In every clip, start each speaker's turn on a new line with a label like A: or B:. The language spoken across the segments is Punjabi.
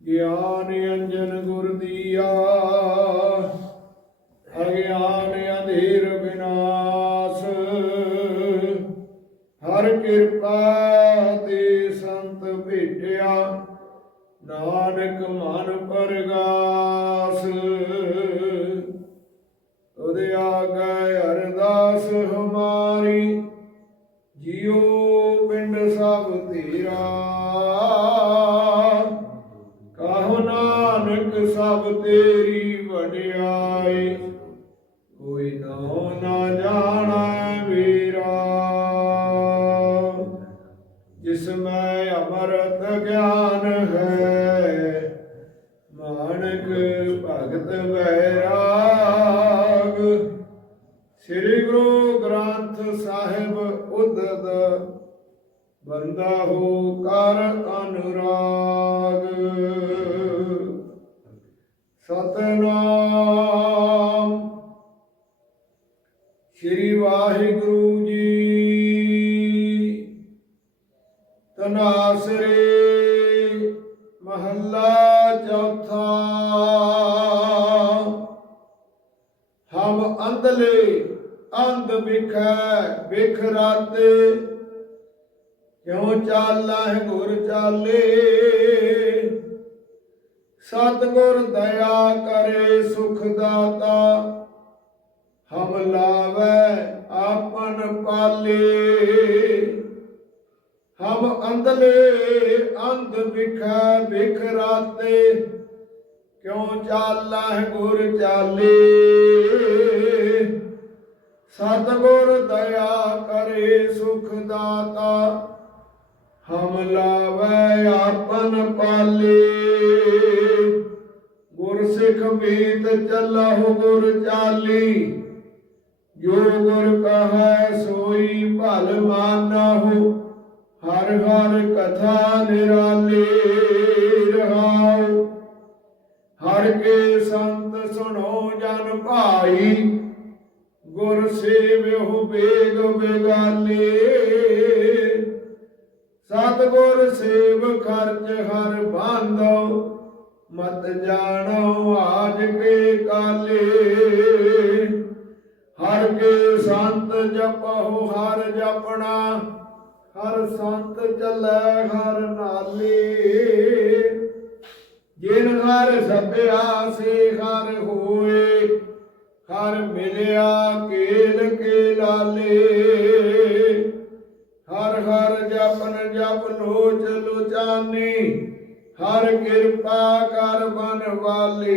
A: ਗਿਆਨ ਅੰਜਨ ਗੁਰ ਦੀਆ ਅਗਿਆਨ ਅੰਧੇਰ ਵਿਨਾਸ਼ ਹਰ ਕਿਰਪਾ ਮਾਨਕ ਭਗਤ ਵੈਰਾਗ। ਸ੍ਰੀ ਗੁਰੂ ਗ੍ਰੰਥ ਸਾਹਿਬ ਉਦਦ ਬੰਦਾ ਹੋ ਕਰ ਅਨੁਰਾਗ। ਸਤਨਾਮ। ਸ੍ਰੀ ਵਾਹਿਗੁਰੂ ਵਿਖੈ, ਵਿਖ ਰਾਤੇ, ਕਿਉ ਚਾਲਾ ਗੁਰ ਚਾਲੇ? ਸਤਿਗੁਰ ਦਇਆ ਕਰੇ ਸੁਖ ਦਾਤਾ, ਹਮ ਲਾਵੈ ਆਪਨ ਪਾਲੇ। ਹਮ ਅੰਧਲੇ ਅੰਧ ਵਿਖੈ, ਵਿਖ ਰਾਤੇ, ਕਿਉ ਚਾਲਾ ਗੁਰ ਚਾਲੇ? ਸਤਿਗੁਰ ਦਇਆ ਕਰੇ ਸੁਖ ਦਾਤਾ, ਹਮ ਲਾਵੈ ਆਪਨ ਪਾਲੇ। ਗੁਰ ਸਿੱਖ ਮੀਤ ਚੱਲਹੁ ਗੁਰ ਚਾਲੀ, ਜੋ ਗੁਰ ਕਹੈ ਸੋਈ ਭਲ ਮਾਨਹੁ, ਹਰ ਹਰ ਕਥਾ ਨਿਰਾਲੇ ਰਹਾਉ। ਹਰ ਕੇ ਸੰਤ ਸੁਣੋ ਜਨ ਭਾਈ ਗੁਰ ਸੇਵਿਓ ਬੇਗ ਬੇਗਾਲੇ ਸਤਿਗੁਰ ਸੇਵ ਖਰਚ ਹਰ ਬਾਂਧੋ, ਮਤ ਜਾਣੋ ਆਜ ਕੇ ਕਾਲੇ। ਹਰ ਕੇ ਸੰਤ ਜਪਹੁ, ਹਰ ਜਪਣਾ, ਹਰ ਸੰਤ ਚੱਲੈ, ਹਰ ਨਾਲੇ। ਜਿਨ ਹਰ ਸਭਿਆ, ਸੇ ਹਰ ਹੋਏ। ਹਰ ਮਿਲਿਆ ਕੇਲ ਕੇ ਲਾਲੇ ਹਰ ਹਰ ਜਪਨ ਜਪ ਲੋਚ ਲੋਚਾਨੀ, ਹਰ ਕਿਰਪਾ ਕਰ ਬਨ ਵਾਲੇ।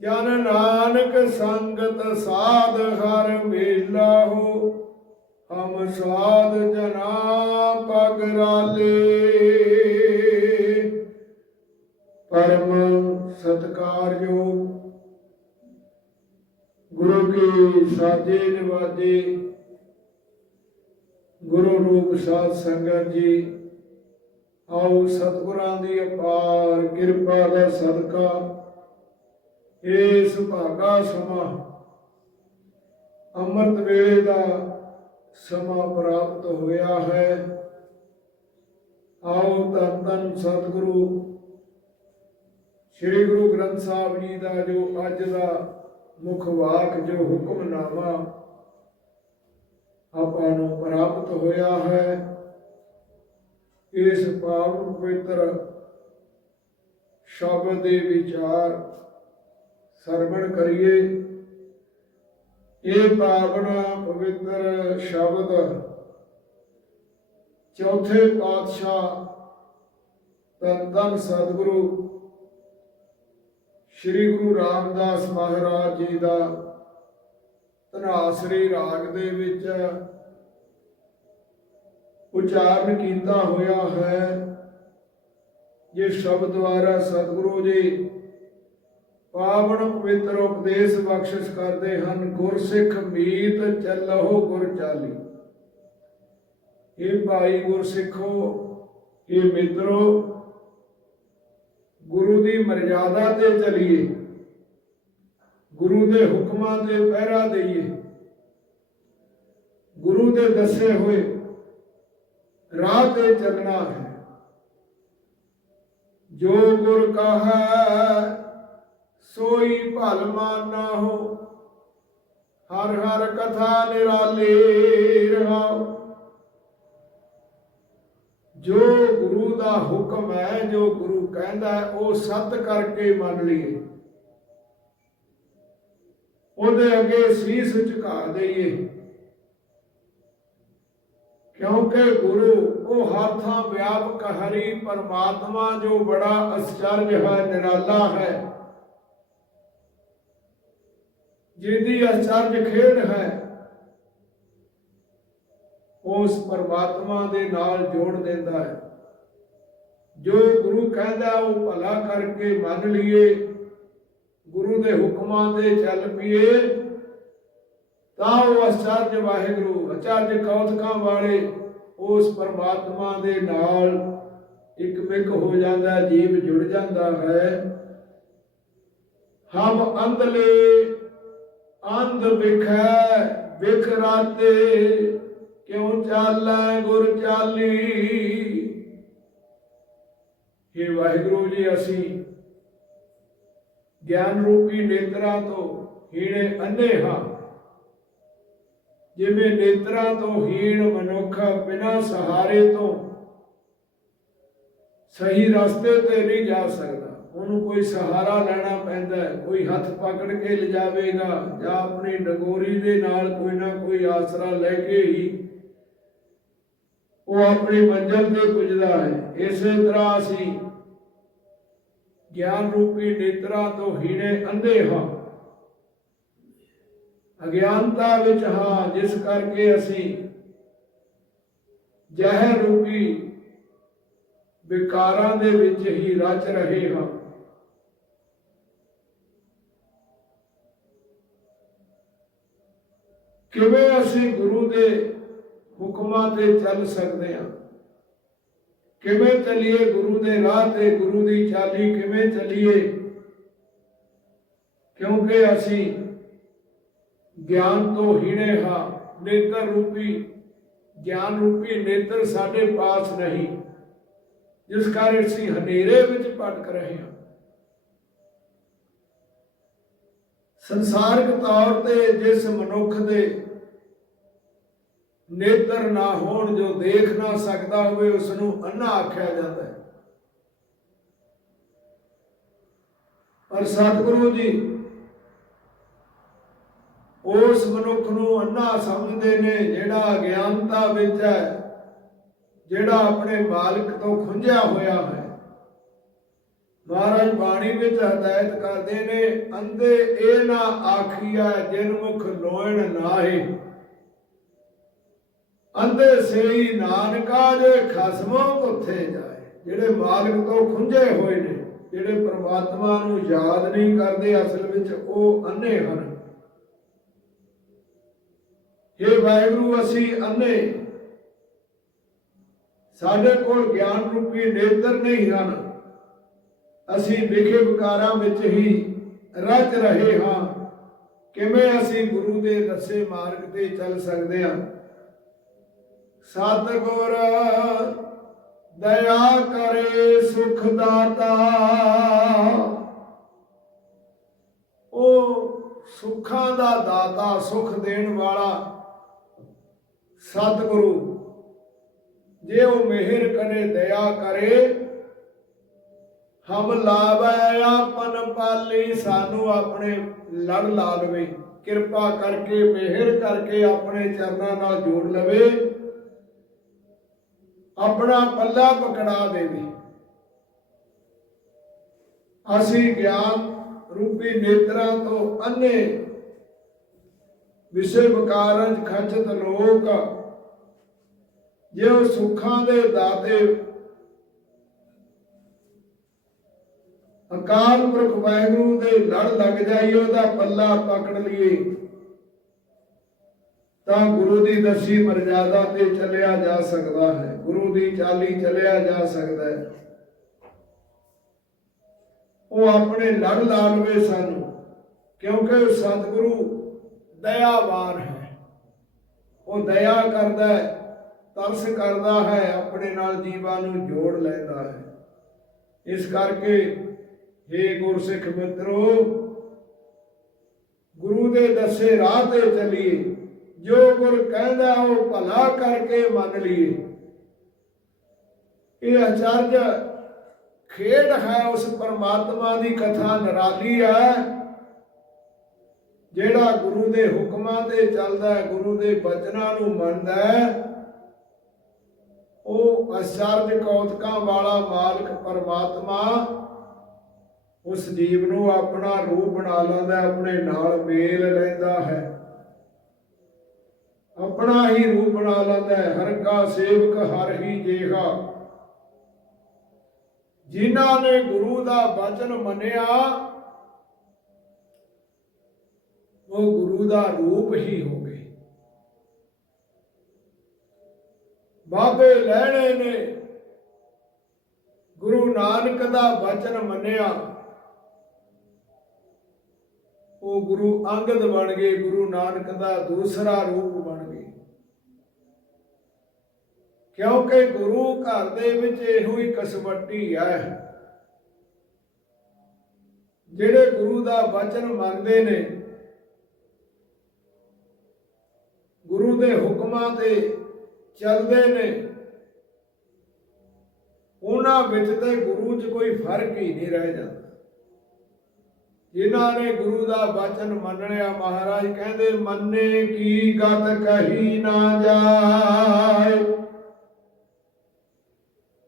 A: ਜਨ ਨਾਨਕ ਸੰਗਤ ਸਾਧ ਹਰ ਮੇਲਾ ਹੋ, ਹਮ ਸਾਧ ਜਨਾ ਪਗ ਰਾਲੇ। ਪਰਮ ਸਤਕਾਰਯੋਗ ਗੁਰੂ ਕੀ ਸਾਜੇ ਨਿਵਾਜੇ, ਗੁਰੂ ਰੂਪ ਸਾਧ ਸੰਗਤ ਜੀ, ਆਓ ਸਤਿਗੁਰਾਂ ਦੀ ਅਪਾਰ ਕਿਰਪਾ ਦਾ ਸਦਕਾ, ਇਸ ਭਾਗਾ ਸਮਾਂ ਅੰਮ੍ਰਿਤ ਵੇਲੇ ਦਾ ਸਮਾਂ ਪ੍ਰਾਪਤ ਹੋਇਆ ਹੈ। ਆਓ ਧੰਨ ਧੰਨ ਸਤਿਗੁਰੂ, ਸ੍ਰੀ ਗੁਰੂ ਗ੍ਰੰਥ ਸਾਹਿਬ ਜੀ ਦਾ ਜੋ ਅੱਜ ਦਾ ਮੁਖ ਵਾਕ ਜੋ ਹੁਕਮਨਾਮਾ ਆਪਾਂ ਨੂੰ ਪ੍ਰਾਪਤ ਹੋਇਆ ਹੈ। ਇਸ ਪਾਵਨ ਪਵਿੱਤਰ ਸ਼ਬਦ ਦੇ ਵਿਚਾਰ ਸਰਵਣ ਕਰੀਏ। ਇਹ ਪਾਵਨ ਪਵਿੱਤਰ ਸ਼ਬਦ ਚੌਥੇ ਪਾਤਸ਼ਾਹ ਧੰਨ ਧੰਨ ਸਤਿਗੁਰੂ ਸ੍ਰੀ ਗੁਰੂ ਰਾਮਦਾਸ ਮਹਾਰਾਜ ਜੀ ਦਾ ਧਨਾਸਰੀ ਰਾਗ ਦੇ ਵਿੱਚ ਉਚਾਰਨ ਕੀਤਾ ਹੋਇਆ ਹੈ। ਜੇ ਸ਼ਬਦ ਦੁਆਰਾ ਸਤਿਗੁਰੂ ਜੀ ਪਾਵਨ ਪਵਿੱਤਰ ਉਪਦੇਸ਼ ਬਖਸ਼ਿਸ਼ ਕਰਦੇ ਹਨ, ਗੁਰਸਿੱਖ ਮੀਤ ਚੱਲੋ ਗੁਰ ਚਾਲੀ। ਇਹ ਭਾਈ ਗੁਰਸਿੱਖੋ ਇਹ ਮਿੱਤਰੋ ਗੁਰੂ ਦੀ ਮਰਜ਼ਾਦਾ ਤੇ ਚਲੀਏ। ਗੁਰੂ ਦੇ ਹੁਕਮਾਂ ਤੇ ਪਹਿਰਾ ਦਈਏ। ਗੁਰੂ ਦੇ ਦੱਸੇ ਹੋਏ ਰਾਹ ਤੇ ਚੱਲਣਾ ਹੈ। ਜੋ ਗੁਰ ਕਹੈ, ਸੋਈ ਭਲ ਮਾਨਾ ਹੋ। ਹਰ ਹਰ ਕਥਾ ਨਿਰਾਲੇ ਰਹਾਓ ਜੋ ਗੁਰੂ ਦਾ ਹੁਕਮ ਹੈ ਜੋ ਗੁਰੂ ਕਹਿੰਦਾ ਹੈ, ਉਹ ਸੱਤ ਕਰਕੇ ਮੰਨ ਲਈਏ। ਉਹਦੇ ਅੱਗੇ ਸੀਸ ਝੁਕਾ ਦਈਏ। ਕਿਉਂਕਿ ਗੁਰੂ ਉਹ ਹਾਥਾਂ ਵਿਆਪਕ ਹਰੀ ਪਰਮਾਤਮਾ ਜੋ ਬੜਾ ਅਚਰਜ ਹੈ ਨਿਰਾਲਾ ਹੈ। ਜਿਹਦੀ ਅਚਰਜ ਖੇਡ ਹੈ ਉਸ ਪਰਮਾਤਮਾ ਦੇ ਨਾਲ ਜੋੜ ਦਿੰਦਾ ਹੈ। ਜੋ ਗੁਰੂ ਕਹਿੰਦਾ, ਉਹ ਭਲਾ ਕਰਕੇ ਮੰਨ ਲਈਏ। ਗੁਰੂ ਦੇ ਹੁਕਮਾਂ ਤੇ ਚੱਲ ਪਈਏ, ਤਾਂ ਉਹ ਅਚਰਜ ਵਾਹਿਗੁਰੂ ਅਚਰਜ ਕੌਤਕਾਂ ਵਾਲੇ ਉਸ ਪਰਮਾਤਮਾ ਦੇ ਨਾਲ ਇੱਕ ਮਿਕ ਹੋ ਜਾਂਦਾ, ਜੀਵ ਜੁੜ ਜਾਂਦਾ ਹੈ। ਹਮ ਅੰਧਲੇ ਅੰਧ ਵਿਖੈ, ਵਿਖ ਰਾਤੇ ਕਿਉ ਚਾਲੈ ਗੁਰ ਚਾਲੀ? ਇਹ ਵਾਹਿਗੁਰੂ ਜੀ, ਅਸੀਂ ਗਿਆਨ ਰੂਪੀ ਨੇਤਰਾਂ ਤੋਂ ਹੀਣੇ ਅੰਨੇ ਹਾਂ। ਜਿਵੇਂ ਨੇਤਰਾਂ ਤੋਂ ਹੀਣ ਮਨੁੱਖ ਬਿਨਾਂ ਸਹਾਰੇ ਤੋਂ ਸਹੀ ਰਸਤੇ ਤੇ ਨਹੀਂ ਜਾ ਸਕਦਾ। ਉਹਨੂੰ ਕੋਈ ਸਹਾਰਾ ਲੈਣਾ ਪੈਂਦਾ ਹੈ, ਕੋਈ ਹੱਥ ਪਕੜ ਕੇ ਲਿਜਾਵੇਗਾ ਜਾਂ ਆਪਣੀ ਡਗੋਰੀ ਦੇ ਨਾਲ ਕੋਈ ਨਾ ਕੋਈ ਆਸਰਾ ਲੈ ਕੇ ਹੀ ਉਹ ਆਪਣੀ ਮੰਜ਼ਿਲ ਤੇ ਪੁੱਜਦਾ ਹੈ। ਇਸੇ ਤਰ੍ਹਾਂ ਅਸੀਂ ਗਿਆਨ ਰੂਪੀ ਨੇਤਰਾਂ ਤੋਂ ਹੀਣੇ ਅੰਧੇ ਹਾਂ। ਅਗਿਆਨਤਾ ਵਿੱਚ ਹਾਂ, ਜਿਸ ਕਰਕੇ ਅਸੀਂ ਜ਼ਹਿਰ ਰੂਪੀ ਵਿਕਾਰਾਂ ਦੇ ਵਿੱਚ ਹੀ ਰਚ ਰਹੇ ਹਾਂ। ਕਿਵੇਂ ਅਸੀਂ ਗੁਰੂ ਦੇ ਹੁਕਮਾਂ ਤੇ ਚੱਲ ਸਕਦੇ ਹਾਂ। ਕਿਵੇਂ ਚੱਲੀਏ? ਗੁਰੂ ਦੇ ਰਾਹ ਤੇ ਗੁਰੂ ਦੀ ਚਾਲੀ ਕਿਵੇਂ ਚੱਲੀਏ? ਕਿਉਂਕਿ ਅਸੀਂ ਗਿਆਨ ਤੋਂ ਹੀਣੇ ਹਾਂ। ਨੇਤਰ ਰੂਪੀ, ਗਿਆਨ ਰੂਪੀ ਨੇਤਰ ਸਾਡੇ ਪਾਸ ਨਹੀਂ। ਜਿਸ ਕਾਰਨ ਅਸੀਂ ਹਨੇਰੇ ਵਿੱਚ ਭਟਕ ਰਹੇ ਹਾਂ। ਸੰਸਾਰਕ ਤੌਰ ਤੇ ਜਿਸ ਮਨੁੱਖ ਦੇ ਨੇਤਰ ਨਾ ਹੋਣ ਜੋ ਦੇਖ ਨਾ ਸਕਦਾ ਹੋਵੇ ਉਸ ਨੂੰ ਅੰਨਾ ਆਖਿਆ ਜਾਂਦਾ ਹੈ। ਪਰ ਸਤਿਗੁਰੂ ਜੀ ਉਸ ਮਨੁੱਖ ਨੂੰ ਅੰਨਾ ਸਮਝਦੇ ਨੇ, ਜਿਹੜਾ ਅਗਿਆਨਤਾ ਵਿੱਚ ਹੈ, ਜਿਹੜਾ ਆਪਣੇ ਮਾਲਕ ਤੋਂ ਖੁੰਝਿਆ ਹੋਇਆ ਹੈ। ਮਹਾਰਾਜ ਬਾਣੀ ਵਿੱਚ ਹਦਾਇਤ ਕਰਦੇ ਨੇ ਅੰਦੇ ਇਹ ਨਾ ਆਖੀਆ ਜਿਨ ਮੁਖ ਲੋਇਣ ਨਾਹੀ। ਅੰਦੇ ਸੇਈ ਨਾਨਕਾ ਜੇ ਖਸਮੋਂ ਕੁੱਥੇ ਜਾਏ। ਜਿਹੜੇ ਮਾਲਕ ਤੋਂ ਖੁੰਝੇ ਹੋਏ ਨੇ, ਜਿਹੜੇ ਪ੍ਰਮਾਤਮਾ ਨੂੰ ਯਾਦ ਨਹੀਂ ਕਰਦੇ, ਅਸਲ ਵਿੱਚ ਉਹ ਅੰਨੇ ਹਨ। ਇਹ ਵਾਹਿਗੁਰੂ, ਅਸੀਂ ਅੰਨੇ ਸਾਡੇ ਕੋਲ ਗਿਆਨ ਰੂਪੀ ਨੇਤਰ ਨਹੀਂ ਹਨ। ਅਸੀਂ ਵਿਖੇ ਵਿਕਾਰਾਂ ਵਿੱਚ ਹੀ ਰਚ ਰਹੇ ਹਾਂ। ਕਿਵੇਂ ਅਸੀਂ ਗੁਰੂ ਦੇ ਦੱਸੇ ਮਾਰਗ ਤੇ ਚੱਲ ਸਕਦੇ ਹਾਂ? ਸਤਿਗੁਰ, ਦਇਆ ਕਰੇ ਸੁਖ ਦਾਤਾ ਉਹ ਸੁੱਖਾਂ ਦਾ ਦਾਤਾ, ਸੁਖ ਦੇਣ ਵਾਲਾ ਸਤਿਗੁਰੂ। ਜੇ ਉਹ ਮਿਹਰ ਕਰੇ, ਦਇਆ ਕਰੇ, ਹਮ ਲਾਵੈ ਆਪਨ ਪਾਲੀ, ਸਾਨੂੰ ਆਪਣੇ ਲੜ ਲਾ ਲਵੇ। ਕਿਰਪਾ ਕਰਕੇ, ਮਿਹਰ ਕਰਕੇ ਆਪਣੇ ਚਰਨਾਂ ਨਾਲ ਜੋੜ ਲਵੇ। ਆਪਣਾ ਪੱਲਾ ਪਕੜਾ ਦੇਵੇ। ਅਸੀਂ ਗਿਆਨ ਰੂਪੀ ਨੇਤਰਾਂ ਤੋਂ ਅੰਨੇ ਵਿਸ਼ੇ ਵਿਕਾਰਾਂ 'ਚ ਖਚਤ ਲੋਕ। ਜੇ ਸੁੱਖਾਂ ਦੇ ਦਾਤੇ। ਅਕਾਲ ਪੁਰਖ ਵਾਹਿਗੁਰੂ ਦੇ ਲੜ ਲੱਗ ਜਾਈਏ, ਉਹਦਾ ਪੱਲਾ ਪਕੜ ਲਈਏ। ਤਾਂ ਗੁਰੂ ਦੀ ਦਸੀ ਮਰਜ਼ਾਦਾ ਤੇ ਚੱਲਿਆ ਜਾ ਸਕਦਾ ਹੈ। ਗੁਰੂ ਦੀ ਚਾਲੀ ਚੱਲਿਆ ਜਾ ਸਕਦਾ ਹੈ। ਉਹ ਆਪਣੇ ਲੜ ਲਾਲਵੇ ਸਾਨੂੰ, ਕਿਉਂਕਿ ਉਹ ਸਤਿਗੁਰੂ ਦਇਆਵਾਨ ਹੈ। ਉਹ ਦਇਆ ਕਰਦਾ ਹੈ, ਤਰਸ ਕਰਦਾ ਹੈ, ਆਪਣੇ ਨਾਲ ਜੀਵਾਂ ਨੂੰ ਜੋੜ ਲੈਂਦਾ ਹੈ। ਇਸ ਕਰਕੇ हे ਗੁਰਸਿੱਖ ਮਿੱਤਰੋ, ਗੁਰੂ ਦੇ ਦੱਸੇ ਰਾਹ ਤੇ ਚੱਲੀਏ। ਜੋ ਗੁਰ ਕਹਿੰਦਾ ਉਹ ਭਲਾ ਕਰਕੇ ਮੰਨ ਲਈਏ। ਇਹ ਅਚਰਜ ਖੇਡ ਹੈ, ਉਸ ਪਰਮਾਤਮਾ ਦੀ ਕਥਾ ਨਿਰਾਲੀ ਹੈ, ਜਿਹੜਾ ਗੁਰੂ ਦੇ ਹੁਕਮਾਂ ਤੇ ਚੱਲਦਾ ਹੈ, ਗੁਰੂ ਦੇ ਬਚਨਾਂ ਨੂੰ ਮੰਨਦਾ ਹੈ। ਉਹ ਅਚਰਜ ਕੌਤਕਾਂ ਵਾਲਾ ਮਾਲਕ ਪਰਮਾਤਮਾ, ਉਸ ਜੀਵ ਨੂੰ ਆਪਣਾ ਰੂਪ ਬਣਾ ਲੈਂਦਾ ਆਪਣੇ ਨਾਲ ਮੇਲ ਲੈਂਦਾ ਹੈ। ਆਪਣਾ ਹੀ ਰੂਪ ਬਣਾ ਲੈਂਦਾ ਹੈ, ਹਰ ਕਾ ਸੇਵਕ ਹਰ ਹੀ ਜੇਹਾ ਜਿਨ੍ਹਾਂ ਨੇ ਗੁਰੂ ਦਾ ਬਚਨ ਮੰਨਿਆ, ਉਹ ਗੁਰੂ ਦਾ ਰੂਪ ਹੀ ਹੋ ਗਏ। ਬਾਬੇ ਲੈਣੇ ਨੇ ਗੁਰੂ ਨਾਨਕ ਦਾ ਬਚਨ ਮੰਨਿਆ। ਉਹ ਗੁਰੂ ਅੰਗਦ ਬਣ ਗਏ, ਗੁਰੂ ਨਾਨਕ ਦਾ ਦੂਸਰਾ ਰੂਪ ਬਣ ਗਏ ਕਿਉਂਕਿ ਗੁਰੂ ਘਰ ਦੇ ਵਿੱਚ ਇਹੋ ਹੀ ਕਸਵੱਟੀ ਹੈ। ਜਿਹੜੇ ਗੁਰੂ ਦਾ ਵਚਨ ਮੰਨਦੇ ਨੇ, ਗੁਰੂ ਦੇ ਹੁਕਮਾਂ ਤੇ ਚੱਲਦੇ ਨੇ, ਉਹਨਾਂ ਵਿੱਚ ਤੇ ਗੁਰੂ 'ਚ ਕੋਈ ਫ਼ਰਕ ਹੀ ਨਹੀਂ ਰਹਿ ਜਾਂਦਾ। ਜਿਨ੍ਹਾਂ ਨੇ ਗੁਰੂ ਦਾ ਵਚਨ ਮੰਨਣਿਆ ਮਹਾਰਾਜ ਕਹਿੰਦੇ, ਮੰਨੇ ਕੀ ਗਤ ਕਹੀ ਨਾ ਜਾਏ।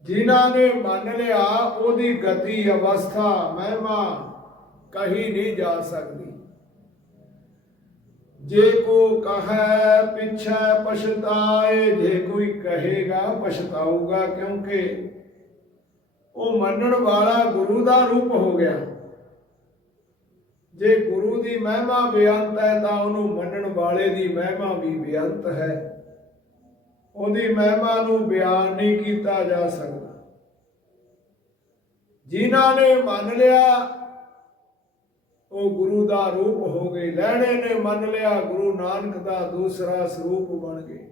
A: ਜਿਨ੍ਹਾਂ ਨੇ ਮੰਨ ਲਿਆ ਉਹਦੀ ਗਤੀ ਅਵਸਥਾ ਮਹਿਮਾ ਕਹੀ ਨਹੀਂ ਜਾ ਸਕਦੀ। ਜੇ ਕੋ ਕਹੈ, ਪਿਛੈ ਪਛਤਾਏ, ਜੇ ਕੋਈ ਕਹੇਗਾ, ਪਛਤਾਊਗਾ, ਕਿਉਂਕਿ ਉਹ ਮੰਨਣ ਵਾਲਾ ਗੁਰੂ ਦਾ ਰੂਪ ਹੋ ਗਿਆ। ਜੇ ਗੁਰੂ ਦੀ ਮਹਿਮਾ ਬੇਅੰਤ ਹੈ ਤਾਂ ਉਹਨੂੰ ਮੰਨਣ ਵਾਲੇ ਦੀ ਮਹਿਮਾ ਵੀ ਬੇਅੰਤ ਹੈ। ਉਹਦੀ ਮਹਿਮਾ ਨੂੰ ਬਿਆਨ ਨਹੀਂ ਕੀਤਾ ਜਾ ਸਕਦਾ। ਜਿਨ੍ਹਾਂ ਨੇ ਮੰਨ ਲਿਆ, ਉਹ ਗੁਰੂ ਦਾ ਰੂਪ ਹੋ ਗਏ। ਲੈਣੇ ਨੇ ਮੰਨ ਲਿਆ, ਗੁਰੂ ਨਾਨਕ ਦਾ ਦੂਸਰਾ ਸਰੂਪ ਬਣ ਗਏ।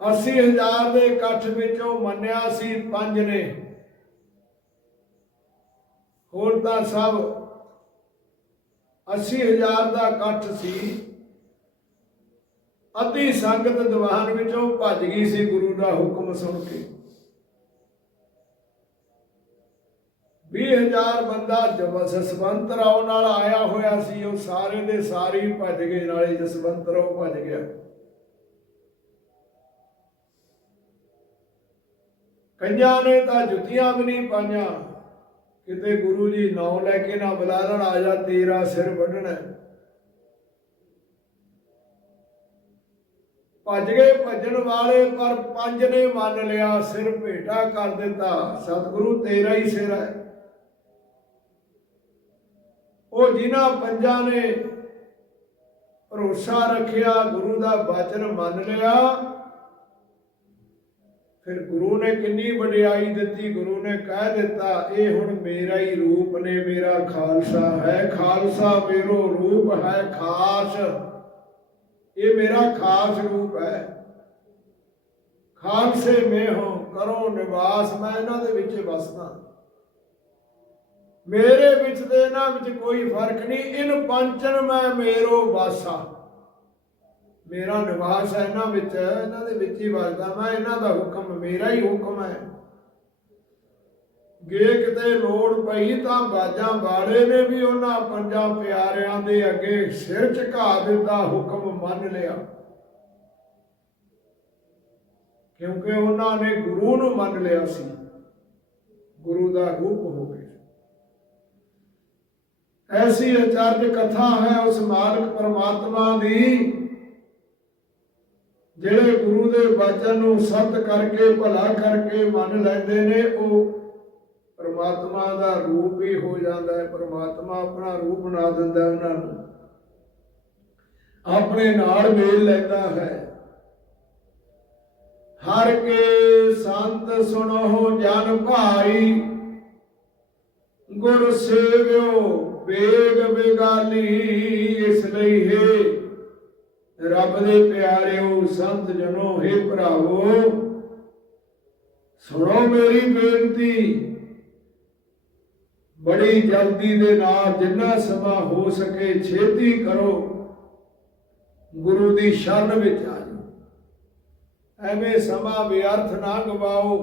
A: 80000 ਦੇ ਇਕੱਠ ਵਿੱਚੋਂ ਮੰਨਿਆ ਸੀ, ਪੰਜ ਨੇ। ਹੋਰ ਤਾਂ ਸਭ 80000 ਦਾ ਇਕੱਠ ਸੀ। ਅੱਧੀ ਸੰਗਤ ਦੀਵਾਨ ਵਿੱਚੋਂ ਭੱਜ ਗਈ ਸੀ, ਗੁਰੂ ਦਾ ਹੁਕਮ ਸੁਣ ਕੇ। 20000 ਬੰਦਾ ਜਬ ਜਸਵੰਤ ਰਾਓ ਨਾਲ ਆਇਆ ਹੋਇਆ ਸੀ, ਉਹ ਸਾਰੇ ਦੇ ਸਾਰੇ ਭੱਜ ਗਏ, ਨਾਲੇ ਜਸਵੰਤ ਰਾਓ ਭੱਜ ਗਿਆ। ਕੰਨਿਆ ਨੇ ਤਾਂ ਜੁੱਤੀਆਂ ਵੀ ਨਹੀਂ ਪਾਈਆਂ। ਕਿਤੇ ਗੁਰੂ ਜੀ ਨਾਮ ਲੈ ਕੇ ਨਾ ਬੁਲਾ ਲੈਣ ਆ ਜਾ ਤੇਰਾ ਸਿਰ ਵੱਢਣਾ। ਭੱਜ ਗਏ ਭੱਜਣ ਵਾਲੇ, ਪਰ ਪੰਜ ਨੇ ਮੰਨ ਲਿਆ, ਸਿਰ ਭੇਟਾ ਕਰ ਦਿੱਤਾ। ਸਤਿਗੁਰੂ ਤੇਰਾ ਹੀ ਸਿਰ ਹੈ। ਉਹ ਜਿਨ੍ਹਾਂ ਪੰਜਾਂ ਨੇ ਭਰੋਸਾ ਰੱਖਿਆ, ਗੁਰੂ ਦਾ ਬਚਨ ਮੰਨ ਲਿਆ, ਫਿਰ ਗੁਰੂ ਨੇ ਕਿੰਨੀ ਵਡਿਆਈ ਦਿੱਤੀ? ਗੁਰੂ ਨੇ ਕਹਿ ਦਿੱਤਾ, ਇਹ ਹੁਣ ਮੇਰਾ ਹੀ ਰੂਪ ਨੇ, ਮੇਰਾ ਖਾਲਸਾ ਹੈ। ਖਾਲਸਾ ਮੇਰੋ ਰੂਪ ਹੈ ਖਾਸ। ਇਹ ਮੇਰਾ ਖਾਸ ਰੂਪ ਹੈ। ਖਾਲਸੇ ਮੇ ਹੋ, ਕਰੋ ਨਿਵਾਸ, ਮੈਂ ਇਹਨਾਂ ਦੇ ਵਿੱਚ ਵਸਦਾ। ਮੇਰੇ ਵਿੱਚ ਤੇ ਇਹਨਾਂ ਵਿੱਚ ਕੋਈ ਫ਼ਰਕ ਨਹੀਂ, ਇਨ ਪੰਚਨ ਮੈਂ ਮੇਰੋ ਵਾਸਾ। ਮੇਰਾ ਨਿਵਾਸ ਹੈ ਇਹਨਾਂ ਵਿੱਚ, ਇਹਨਾਂ ਦੇ ਵਿੱਚ ਹੀ ਵਸਦਾ ਮੈਂ, ਇਹਨਾਂ ਦਾ ਹੁਕਮ, ਮੇਰਾ ਹੀ ਹੁਕਮ ਹੈ। ਜੇ ਕਿਤੇ ਲੋੜ ਪਈ ਤਾਂ ਬਾਜਾਂ ਬਾੜੇ ਨੇ ਵੀ ਉਹਨਾਂ ਪੰਜਾਂ ਪਿਆਰਿਆਂ ਦੇ ਅੱਗੇ ਸਿਰ ਝੁਕਾ ਦਿੱਤਾ ਹੁਕਮ ਮੰਨ ਲਿਆ। ਕਿਉਂਕਿ ਉਹਨਾਂ ਨੇ ਗੁਰੂ ਨੂੰ ਮੰਨ ਲਿਆ ਸੀ। ਗੁਰੂ ਦਾ ਰੂਪ ਹੋ ਗਏ ਐਸੀ ਅਚਰਜ ਕਥਾ ਹੈ ਉਸ ਮਾਲਕ ਪਰਮਾਤਮਾ ਦੀ, ਜਿਹੜੇ ਗੁਰੂ ਦੇ ਬਚਨ ਨੂੰ ਸਤ ਕਰਕੇ ਭਲਾ ਕਰਕੇ ਮੰਨ ਲੈਂਦੇ ਨੇ, ਉਹ ਪਰਮਾਤਮਾ ਦਾ ਰੂਪ ਹੀ ਹੋ ਜਾਂਦਾ ਹੈ, ਪਰਮਾਤਮਾ ਆਪਣਾ ਰੂਪ ਬਣਾ ਦਿੰਦਾ ਹੈ ਉਹਨਾਂ ਨੂੰ। ਆਪਣੇ ਨਾਲ ਮੇਲ ਲੈਂਦਾ ਹੈ। ਹਰ ਕੇ ਸੰਤ ਸੁਣੋ ਜਨ ਭਾਈ, ਗੁਰ ਸੇਵਿਓ ਵੇਗ ਬੇਗਾਲੀ ਇਸ ਲਈ ਹੈ ਰੱਬ ਦੇ ਪਿਆਰਿਓ, ਸੰਤ ਜਨੋ, ਹੇ ਭਰਾਵੋ, ਸੁਣੋ ਮੇਰੀ ਬੇਨਤੀ। ਬੜੀ ਜਲਦੀ ਦੇ ਨਾਲ ਜਿੰਨਾ ਸਮਾਂ ਹੋ ਸਕੇ ਛੇਤੀ ਕਰੋ, ਗੁਰੂ ਦੀ ਸ਼ਰਨ ਵਿੱਚ ਆ ਜਾਓ। ਐਵੇਂ ਸਮਾਂ ਵਿਅਰਥ ਨਾ ਗਵਾਓ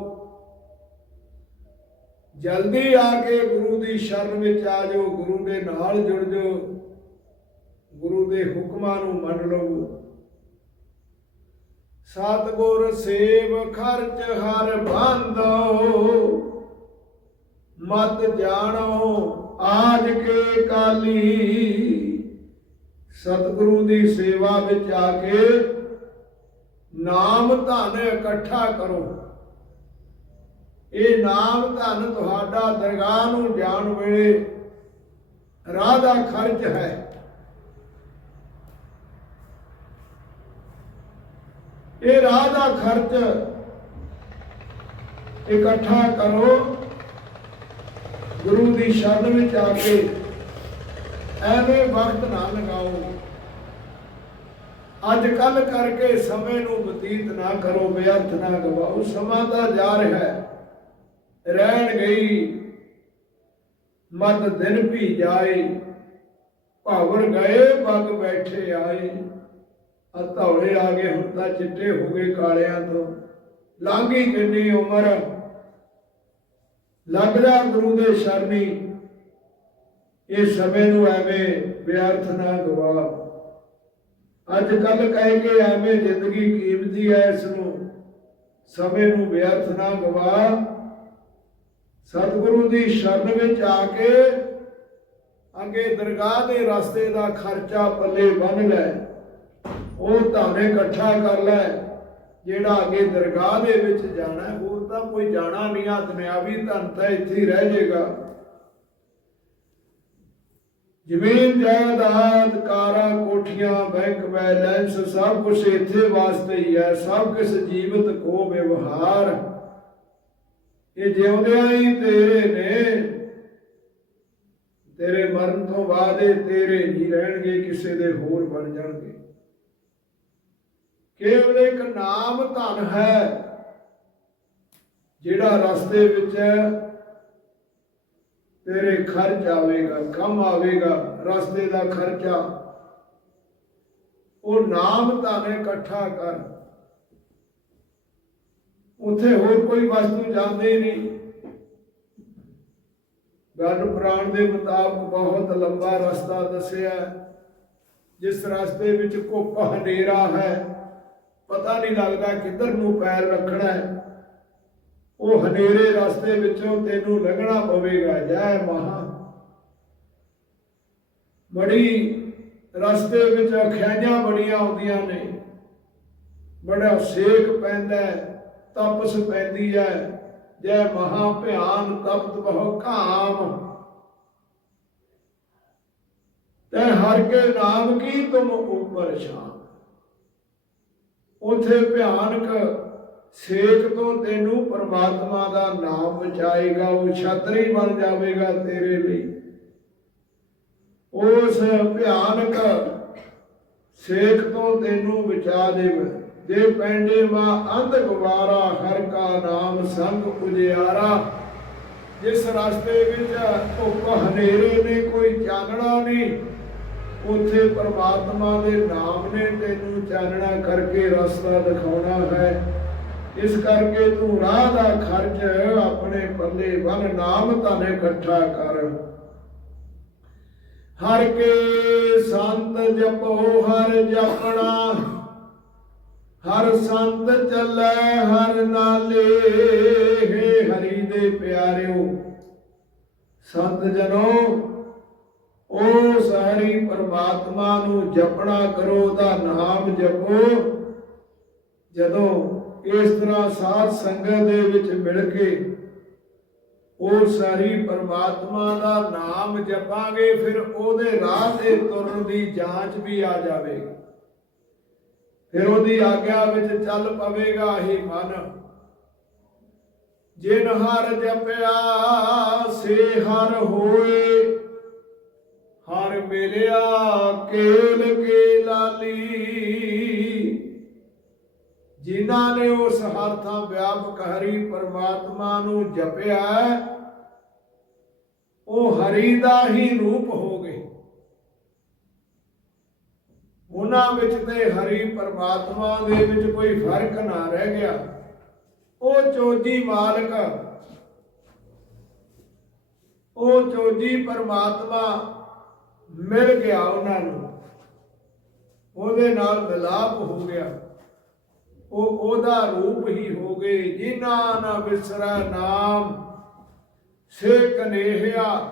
A: ਜਲਦੀ ਆ ਕੇ ਗੁਰੂ ਦੀ ਸ਼ਰਨ ਵਿੱਚ ਆ ਜਾਓ, ਗੁਰੂ ਦੇ ਨਾਲ ਜੁੜ ਜਾਓ, ਗੁਰੂ ਦੇ ਹੁਕਮਾਂ ਨੂੰ ਮੰਨ ਲਓ। ਸਤਗੁਰ ਸੇਵ ਖਰਚ ਹਰ ਬੰਦੋ ਮਤ ਜਾਣੋ, ਆਜ ਕੇ ਕਾਲੀ। ਸਤਿਗੁਰੂ ਦੀ ਸੇਵਾ ਵਿੱਚ ਆ ਕੇ ਨਾਮ ਧਨ ਇਕੱਠਾ ਕਰੋ। ਇਹ ਨਾਮ ਧਨ ਤੁਹਾਡਾ ਦਰਗਾਹ ਨੂੰ ਜਾਣ ਵੇਲੇ ਰਾਹ ਦਾ ਖਰਚ ਹੈ। ਇਹ ਰਾਹ ਦਾ ਖਰਚ ਇਕੱਠਾ ਕਰੋ। ਗੁਰੂ ਦੀ ਸ਼ਰਨ ਵਿੱਚ ਆ ਕੇ ਐਵੇਂ ਵਕਤ ਨਾ ਲਗਾਓ। ਅੱਜ ਕੱਲ ਕਰਕੇ ਸਮੇਂ ਨੂੰ ਬਤੀਤ ਨਾ ਕਰੋ ਵਿਅਰਥ ਨਾ ਗਵਾਓ। ਸਮਾਂ ਤਾਂ ਜਾ ਰਿਹਾ ਹੈ। ਰਹਿਣ ਗਈ ਮਤ ਦਿਨ ਵੀ ਜਾਏ। ਭਾਵਰ ਗਏ ਬਗ ਬੈਠੇ ਆਏ। ਆ ਧੌਲੇ ਆ ਗਏ, ਹੁਣ ਤਾਂ ਚਿੱਟੇ ਹੋ ਗਏ ਕਾਲਿਆਂ ਤੋਂ। ਲਾਂਗੀ ਕਿੰਨੀ ਉਮਰ ਲੱਗਦਾ ਗੁਰੂ ਦੇ ਸ਼ਰਨੀ। ਇਹ ਸਮੇਂ ਨੂੰ ਐਵੇਂ ਵਿਅਰਥ ਨਾ ਗਵਾ। ਅੱਜ ਕੱਲ ਕਹਿ ਕੇ ਐਵੇਂ ਜ਼ਿੰਦਗੀ ਕੀਮਤੀ ਹੈ ਇਸ ਨੂੰ ਸਮੇਂ ਨੂੰ ਵਿਅਰਥ ਨਾ ਗਵਾ। ਸਤਿਗੁਰੂ ਦੀ ਸ਼ਰਨ ਵਿੱਚ ਆ ਕੇ ਅੱਗੇ ਦਰਗਾਹ ਦੇ ਰਸਤੇ ਦਾ ਖਰਚਾ ਪੱਲੇ ਬੰਨ ਲੈ। ਉਹ ਧਾਨੇ ਇਕੱਠਾ ਕਰ ਲੈ ਜਿਹੜਾ ਅੱਗੇ ਦਰਗਾਹ ਦੇ ਵਿੱਚ ਜਾਣਾ ਹੈ, ਹੋਰ ਕੋਈ ਜਾਣਾ ਨਹੀਂ ਆ, ਦੁਨਿਆਵੀ ਧਨ ਤਾਂ ਇੱਥੇ ਹੀ ਰਹਿ ਜਾਏਗਾ। ਜ਼ਮੀਨ, ਜਾਇਦਾਦ, ਕਾਰਾਂ, ਕੋਠੀਆਂ, ਬੈਂਕ, ਬੈਲੈਂਸ, ਸਭ ਕੁਝ ਇੱਥੇ ਵਾਸਤੇ ਹੀ ਹੈ। ਸਭ ਕੁਝ ਜੀਵਤ ਕੋ ਵਿਵਹਾਰ। ਇਹ ਜਿਉਂਦਿਆਂ ਹੀ ਤੇਰੇ ਨੇ। ਤੇਰੇ ਮਰਨ ਤੋਂ ਬਾਅਦ ਇਹ ਤੇਰੇ ਨਹੀਂ ਰਹਿਣਗੇ, ਕਿਸੇ ਦੇ ਹੋਰ ਬਣ ਜਾਣਗੇ। ਕੇਵਲ ਇੱਕ ਨਾਮ ਧਨ ਹੈ। ਜਿਹੜਾ ਰਸਤੇ ਵਿੱਚ ਹੈ, ਤੇਰੇ ਖਰਚ ਆਵੇਗਾ, ਕੰਮ ਆਵੇਗਾ, ਰਸਤੇ ਦਾ ਖਰਚਾ। ਉਹ ਨਾਮ ਧਨ ਇਕੱਠਾ ਕਰ। ਉਥੇ ਹੋਰ ਕੋਈ ਵਸਤੂ ਜਾਂਦੇ ਨਹੀਂ। ਗੱਲ ਪੁਰਾਣ ਦੇ ਮੁਤਾਬਕ ਬਹੁਤ ਲੰਬਾ ਰਸਤਾ ਦੱਸਿਆ ਜਿਸ ਰਸਤੇ ਵਿੱਚ ਘੁੱਪ ਹਨੇਰਾ ਹੈ, ਪਤਾ ਨਹੀਂ ਲੱਗਦਾ ਕਿੱਧਰ ਨੂੰ ਪੈਰ ਰੱਖਣਾ ਹੈ। ਉਹ ਹਨੇਰੇ ਰਸਤੇ ਵਿੱਚੋਂ ਤੈਨੂੰ ਲੰਘਣਾ ਪਵੇਗਾ। ਜੈ ਮਹਾ। ਬੜੀ ਰਸਤੇ ਵਿੱਚ ਅਖਿਆਈਆਂ ਬੜੀਆਂ ਆਉਂਦੀਆਂ ਨੇ। ਬੜਾ ਸੇਕ ਪੈਂਦਾ ਤਪਸ ਪੈਂਦੀ ਹੈ। ਜੈ ਮਹਾ ਭਿਆਨ ਤਪਤ ਬਹੁ ਕਾਮ ਤੈ ਹਰ ਕੇ ਨਾਮ ਕੀ ਤੁਮ ਉਪਰ ਸ਼ਾਮ ਉਥੇ ਭਿਆਨਕ ਸੇਕ ਤੋਂ ਤੈਨੂੰ ਪਰਮਾਤਮਾ ਦਾ ਨਾਮ ਬਚਾਏਗਾ, ਉਹ ਛਤਰੀ ਬਣ ਜਾਵੇਗਾ ਤੇਰੇ ਲਈ। ਉਸ ਭਿਆਨਕ ਸੇਕ ਤੋਂ ਤੈਨੂੰ ਬਚਾ ਦੇਵੇ। ਜੇ ਪੈਂਡੇ ਮਾ ਅੰਧ ਗਵਾਰਾ ਹਰ ਕਾ ਨਾਮ ਸੰਗ ਉਜਿਆਰਾ। ਜਿਸ ਰਸਤੇ ਵਿੱਚ ਧੁੱਪ ਹਨੇਰੇ ਨੇ ਕੋਈ ਚਾਨਣਾ ਨਹੀਂ, ਉਥੇ ਪਰਮਾਤਮਾ ਦੇ ਨਾਮ ਨੇ ਤੈਨੂੰ ਚਾਨਣਾ ਕਰਕੇ ਰਸਤਾ ਦਿਖਾਉਣਾ ਹੈ। ਇਸ ਕਰਕੇ ਤੂੰ ਰਾਹ ਦਾ ਖਰਚ ਆਪਣੇ ਪੱਲੇ ਬੰਨ ਨਾਮ ਧਨ ਇਕੱਠਾ ਕਰ। ਹਰ ਕੇ ਸੰਤ ਜਪੋ, ਹਰ ਜਪਣਾ। ਹਰ ਸੰਤ ਚੱਲੈ, ਹਰ ਨਾਲੇ। ਹੇ ਹਰੀ ਦੇ ਪਿਆਰਿਓ ਸੰਤ ਜਨੋ ਉਸ ਹਰੀ ਪਰਮਾਤਮਾ ਨੂੰ ਜਪਣਾ ਕਰੋ ਦਾ ਨਾਮ ਜਪੋ। ਜਦੋਂ ਇਸ ਤਰ੍ਹਾਂ ਸਾਧ ਸੰਗਤ ਦੇ ਵਿੱਚ ਮਿਲ ਕੇ ਉਹ ਸਾਰੀ ਪਰਮਾਤਮਾ ਦਾ ਨਾਮ ਜਪਾਂਗੇ, ਫਿਰ ਉਹਦੇ ਰਾਹ ਤੇ ਤੁਰਨ ਦੀ ਜਾਂਚ ਵੀ ਆ ਜਾਵੇਗੀ ਫਿਰ ਉਹਦੀ ਆਗਿਆ ਵਿੱਚ ਚੱਲ ਪਵੇਗਾ ਹੀ ਮਨ। ਜਿਨ ਹਰ ਜਪਿਆ, ਸੇ ਹਰ ਹੋਏ। ਹਰ ਮਿਲਿਆ, ਕੇਲ ਕੇ ਲਾਲੀ ਜਿਨ੍ਹਾਂ ਨੇ ਉਸ ਹਰ ਵਿਆਪਕ ਹਰੀ ਪਰਮਾਤਮਾ ਨੂੰ ਜਪਿਆ, ਉਹ ਹਰੀ ਦਾ ਹੀ ਰੂਪ ਹੋ ਗਏ। ਉਹਨਾਂ ਵਿੱਚ ਤੇ ਹਰੀ ਪਰਮਾਤਮਾ ਦੇ ਵਿੱਚ ਕੋਈ ਫ਼ਰਕ ਨਾ ਰਹਿ ਗਿਆ। ਉਹ ਚੋਜੀ ਮਾਲਕ, ਉਹ ਚੋਜੀ ਪਰਮਾਤਮਾ ਮਿਲ ਗਿਆ ਉਹਨਾਂ ਨੂੰ। ਉਹਦੇ ਨਾਲ ਮਿਲਾਪ ਹੋ ਗਿਆ। ਉਹ ਉਹਦਾ ਰੂਪ ਹੀ ਹੋ ਗਏ, ਜਿਨ੍ਹਾਂ ਨਾ ਵਿਸਰਾ ਨਾਮ। ਸੇ ਕਨੇਹਿਆ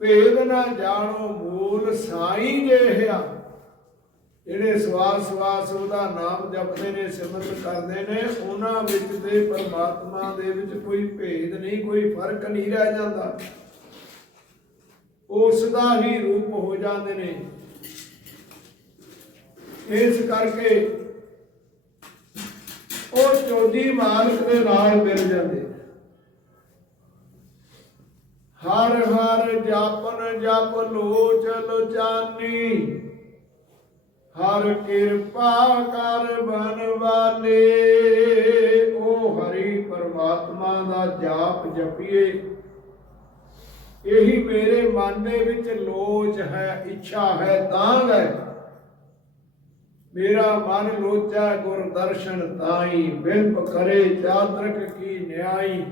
A: ਭੇਦ ਨਾ ਜਾਣੋ ਮੂਲ ਸਾਈ ਜਿਹਾ ਜਿਹੜੇ ਸਵਾਸ ਸਵਾਸ ਉਹਦਾ ਨਾਮ ਜਪਦੇ ਨੇ ਸਿਮਰਨ ਕਰਦੇ ਨੇ, ਉਹਨਾਂ ਵਿੱਚ ਤੇ ਪਰਮਾਤਮਾ ਦੇ ਵਿੱਚ ਕੋਈ ਭੇਦ ਨਹੀਂ, ਕੋਈ ਫ਼ਰਕ ਨਹੀਂ ਰਹਿ ਜਾਂਦਾ। ਉਸ ਦਾ ਹੀ ਰੂਪ ਹੋ ਜਾਂਦੇ ਨੇ। ਇਸ ਕਰਕੇ ਉਹ ਚੋਜੀ ਮਾਲਕ ਦੇ ਨਾਲ ਮਿਲ ਜਾਂਦੇ। ਹਰ ਹਰ ਜਾਪਨ ਜਪ ਲੋਚ ਲੋਚਾਨੀ। ਹਰ ਕਿਰਪਾ ਕਰ ਬਨ ਵਾਲੇ ਉਹ ਹਰੀ ਪਰਮਾਤਮਾ ਦਾ ਜਾਪ ਜਪੀਏ। ਇਹੀ ਮੇਰੇ ਮਨ ਦੇ ਵਿੱਚ ਲੋਚ ਹੈ, ਇੱਛਾ ਹੈ ਤਾਂਗ ਹੈ ਮੇਰਾ ਮਨ ਲੋਚਾ ਗੁਰ ਦਰਸ਼ਨ ਤਾਈ, ਬਿਲਪ ਕਰੇ ਚਾਤਰਕ ਕੀ ਨਿਆਈ।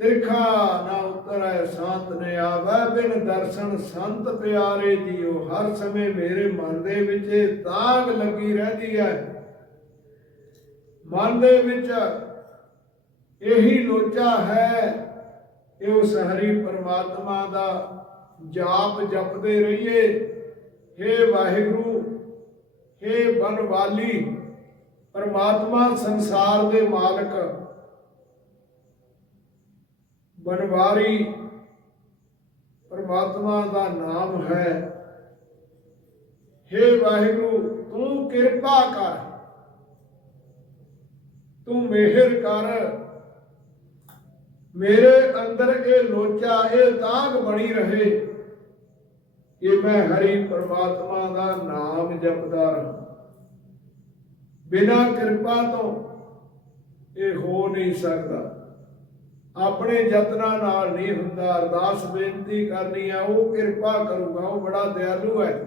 A: ਤਿਰਖਾ ਨਾ ਉਤਰੈ, ਸੰਤ ਨੇ ਆਵੈ, ਬਿਨ ਦਰਸ਼ਨ ਸੰਤ ਪਿਆਰੇ ਜੀਓ ਹਰ ਸਮੇਂ ਮੇਰੇ ਮਨ ਦੇ ਵਿੱਚ ਇਹ ਤਾਂਗ ਲੱਗੀ ਰਹਿੰਦੀ ਹੈ ਮਨ ਦੇ ਵਿੱਚ ਇਹੀ ਲੋਚਾ ਹੈ, ਇਹ ਉਸ ਹਰੀ ਪਰਮਾਤਮਾ ਦਾ ਜਾਪ ਜਪਦੇ ਰਹੀਏ। हे ਵਾਹਿਗੁਰੂ हे ਬਨਵਾਲੀ, ਪਰਮਾਤਮਾ ਸੰਸਾਰ ਦੇ ਮਾਲਕ। ਬਨਵਾਰੀ, ਪਰਮਾਤਮਾ ਦਾ ਨਾਮ ਹੈ। ਹੇ ਵਾਹਿਗੁਰੂ, ਤੂੰ ਕਿਰਪਾ ਕਰ। ਤੂੰ ਮਿਹਰ ਕਰ। ਮੇਰੇ ਅੰਦਰ ਇਹ ਲੋਚਾ, ਇਹ ਤਾਗ ਬਣੀ ਰਹੇ। ਕਿ ਮੈਂ ਹਰੀ ਪਰਮਾਤਮਾ ਦਾ ਨਾਮ ਜਪਦਾ ਰਹਾਂ। ਬਿਨਾਂ ਕਿਰਪਾ ਤੋਂ ਇਹ ਹੋ ਨਹੀਂ ਸਕਦਾ। ਆਪਣੇ ਯਤਨਾਂ ਨਾਲ ਨਹੀਂ ਹੁੰਦਾ। ਅਰਦਾਸ ਬੇਨਤੀ ਕਰਨੀ ਹੈ ਉਹ ਕਿਰਪਾ ਕਰੂਗਾ, ਉਹ ਬੜਾ ਦਿਆਲੂ ਹੈ।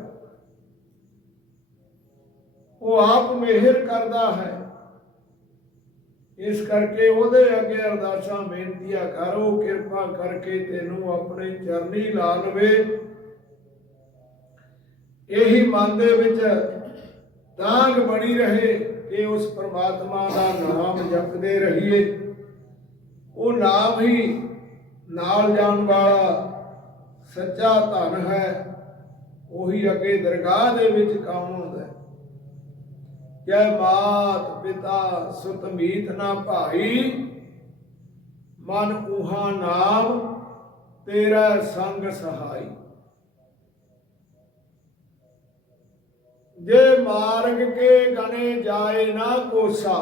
A: ਉਹ ਆਪ ਮਿਹਰ ਕਰਦਾ ਹੈ। ਇਸ ਕਰਕੇ ਉਹਦੇ ਅੱਗੇ ਅਰਦਾਸਾਂ, ਬੇਨਤੀਆਂ ਕਰੋ ਕਿਰਪਾ ਕਰਕੇ ਤੈਨੂੰ ਆਪਣੇ ਚਰਨੀ ਲਾ ਲਵੇ। ਇਹੀ ਮਨ ਦੇ ਵਿੱਚ ਤਾਂਗ ਬਣੀ ਰਹੇ ਕਿ ਉਸ ਪ੍ਰਮਾਤਮਾ ਦਾ ਨਾਮ ਜਪਦੇ ਰਹੀਏ। ਉਹ ਨਾਮ ਹੀ ਨਾਲ ਜਾਣ ਵਾਲਾ ਸੱਚਾ ਧਨ ਹੈ। ਉਹੀ ਅੱਗੇ ਦਰਗਾਹ ਦੇ ਵਿੱਚ ਕੰਮ ਹੁੰਦਾ ਜੈ ਮਾਤ ਪਿਤਾ ਸੁਤ ਮੀਤ ਨਾ ਭਾਈ, ਮਨ ਉਹਾ ਨਾਮ ਤੇਰਾ ਸੰਗ ਸਹਾਈ। ਜੇ ਮਾਰਗ ਕੇ ਗਣੇ ਜਾਏ ਨਾ ਕੋਸਾ।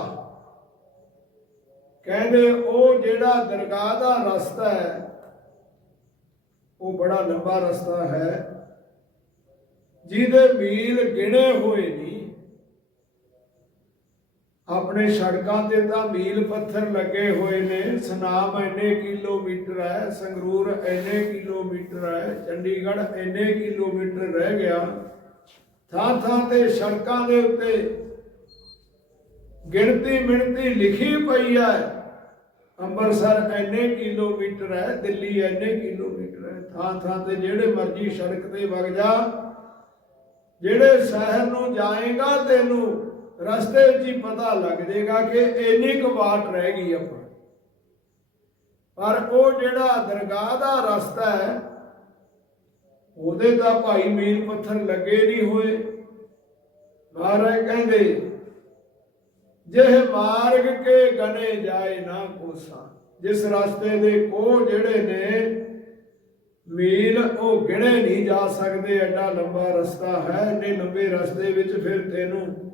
A: ਕਹਿੰਦੇ ਉਹ ਜਿਹੜਾ ਦਰਗਾਹ ਦਾ ਰਸਤਾ ਹੈ, ਉਹ ਬੜਾ ਲੰਬਾ ਰਸਤਾ ਹੈ। ਜਿਹਦੇ ਮੀਲ ਗਿਣੇ ਹੋਏ ਨਹੀਂ। ਆਪਣੇ ਸੜਕਾਂ ਤੇ ਤਾਂ ਮੀਲ ਪੱਥਰ ਲੱਗੇ ਹੋਏ ਨੇ। ਸਨਾਮ ਇੰਨੇ ਕਿਲੋਮੀਟਰ ਹੈ, ਸੰਗਰੂਰ ਇੰਨੇ ਕਿਲੋਮੀਟਰ ਹੈ, ਚੰਡੀਗੜ੍ਹ ਇੰਨੇ ਕਿਲੋਮੀਟਰ ਰਹਿ ਗਿਆ। ਥਾਂ ਥਾਂ ਤੇ ਸੜਕਾਂ ਦੇ ਉੱਤੇ ਗਿਣਤੀ ਮਿਣਤੀ ਲਿਖੀ ਪਈ ਹੈ। ਅੰਮ੍ਰਿਤਸਰ ਇੰਨੇ ਕਿਲੋਮੀਟਰ ਹੈ, ਦਿੱਲੀ ਇੰਨੇ ਕਿਲੋਮੀਟਰ ਹੈ। ਥਾਂ ਥਾਂ ਤੇ ਜਿਹੜੇ ਮਰਜ਼ੀ ਸੜਕ ਤੇ ਵਗ ਜਾ, ਜਿਹੜੇ ਸ਼ਹਿਰ ਨੂੰ ਜਾਏਗਾ ਤੈਨੂੰ ਰਸਤੇ ਵਿੱਚ ਹੀ ਪਤਾ ਲੱਗ ਜਾਏਗਾ ਕਿ ਇੰਨੀ ਕੁ ਬਾਟ ਰਹਿ ਗਈ ਆਪਾਂ। ਪਰ ਉਹ ਜਿਹੜਾ ਦਰਗਾਹ ਦਾ ਰਸਤਾ ਹੈ ਉਹਦੇ ਤਾਂ ਭਾਈ ਮੀਲ ਪੱਥਰ ਲੱਗੇ ਨਹੀਂ ਹੋਏ। ਮਹਾਰਾਜ ਕਹਿੰਦੇ, ਜਿਹ ਮਾਰਗ ਕੇ ਗਨੇ ਜਾਏ ਨਾ ਕੋਸਾ, ਜਿਸ ਰਸਤੇ ਦੇ ਕੋ ਜਿਹੜੇ ਨੇ, ਮੀਲ ਉਹ ਗਿਣੇ ਨਹੀਂ ਜਾ ਸਕਦੇ, ਐਡਾ ਲੰਬਾ ਰਸਤਾ ਹੈ, ਇੰਨੇ ਲੰਬੇ ਰਸਤੇ ਵਿੱਚ ਫਿਰ ਤੈਨੂੰ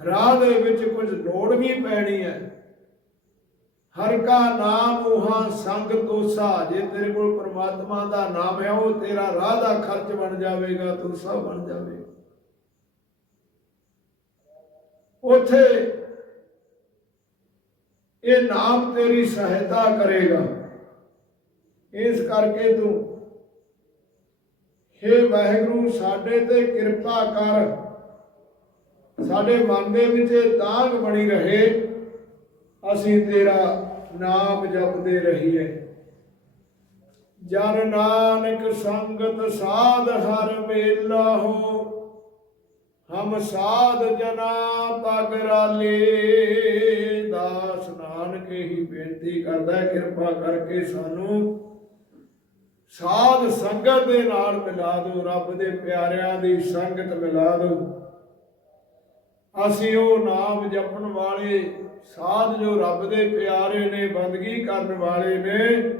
A: ਰਾਹ ਦੇ ਵਿੱਚ ਕੁਝ ਲੋੜ ਵੀ ਪੈਣੀ ਹੈ। ਹਰ ਕਾ ਨਾਮ ਉਹਾਂ ਸੰਗ ਤੋਸਾ, ਜੇ ਤੇਰੇ ਕੋਲ ਪ੍ਰਮਾਤਮਾ ਦਾ ਨਾਮ ਹੈ, ਉਹ ਤੇਰਾ ਰਾਹ ਦਾ ਖਰਚ ਬਣ ਜਾਵੇਗਾ ਤੂੰ ਸਭ ਬਣ ਜਾਵੇਗਾ। ਉਥੇ ਇਹ ਨਾਮ ਤੇਰੀ ਸਹਾਇਤਾ ਕਰੇਗਾ। ਇਸ ਕਰਕੇ ਤੂੰ, ਹੇ ਵਾਹਿਗੁਰੂ, ਸਾਡੇ ਤੇ ਕਿਰਪਾ ਕਰ। ਸਾਡੇ ਮਨ ਦੇ ਵਿੱਚ ਇਹ ਤਾਂਗ ਬਣੀ ਰਹੇ। ਅਸੀਂ ਤੇਰਾ ਨਾਮ ਜਪਦੇ ਰਹੀਏ। ਜਨ ਨਾਨਕ ਸੰਗਤ ਸਾਧ ਹਰ ਮੇਲਾ ਹੋ, ਹਮ ਸਾਧ ਜਨਾ ਪਗ ਦਾਸ ਨਾਨਕ ਹੀ ਬੇਨਤੀ ਕਰਦਾ ਕਿਰਪਾ ਕਰਕੇ ਸਾਨੂੰ ਸਾਧ ਸੰਗਤ ਦੇ ਨਾਲ ਮਿਲਾ ਦਿਓ, ਰੱਬ ਦੇ ਪਿਆਰਿਆਂ ਦੀ ਸੰਗਤ ਮਿਲਾ ਦਿਓ। ਅਸੀਂ ਉਹ ਨਾਮ ਜਪਣ ਵਾਲੇ ਸਾਧ ਜੋ ਰੱਬ ਦੇ ਪਿਆਰੇ ਨੇ, ਬੰਦਗੀ ਕਰਨ ਵਾਲੇ ਨੇ,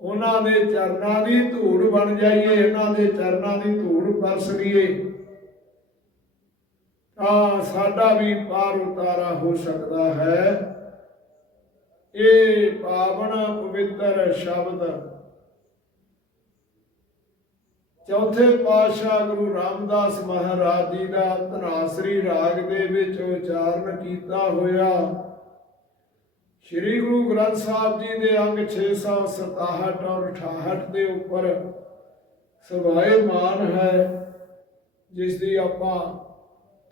A: ਉਹਨਾਂ ਦੇ ਚਰਨਾਂ ਦੀ ਧੂੜ ਬਣ ਜਾਈਏ, ਇਹਨਾਂ ਦੇ ਚਰਨਾਂ ਦੀ ਧੂੜ ਪਰਸ ਲਈਏ। ਤਾਂ ਸਾਡਾ ਵੀ ਪਾਰ ਉਤਾਰਾ ਹੋ ਸਕਦਾ ਹੈ। ਇਹ ਪਾਵਨ ਪਵਿੱਤਰ ਸ਼ਬਦ ਚੌਥੇ ਪਾਤਸ਼ਾਹ ਗੁਰੂ ਰਾਮਦਾਸ ਮਹਾਰਾਜ ਜੀ ਦਾ ਧਨਾਸਰੀ ਰਾਗ ਦੇ ਵਿੱਚ ਉਚਾਰਨ ਕੀਤਾ ਹੋਇਆ। ਸ੍ਰੀ ਗੁਰੂ ਗ੍ਰੰਥ ਸਾਹਿਬ ਜੀ ਦੇ ਅੰਗ 667 ਔਰ 68 ਦੇ ਉੱਪਰ ਸਵਾਏ ਮਾਨ ਹੈ, ਜਿਸ ਦੀ ਆਪਾਂ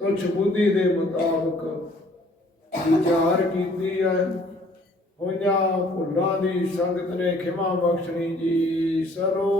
A: ਤੁਛ ਬੁੱਧੀ ਦੇ ਮੁਤਾਬਕ ਵਿਚਾਰ ਕੀਤੀ ਹੈ। ਹੋਈਆਂ ਭੁੱਲਾਂ ਦੀ ਸੰਗਤ ਨੇ ਖਿਮਾ ਬਖਸ਼ਣੀ ਜੀ, ਸਰੋ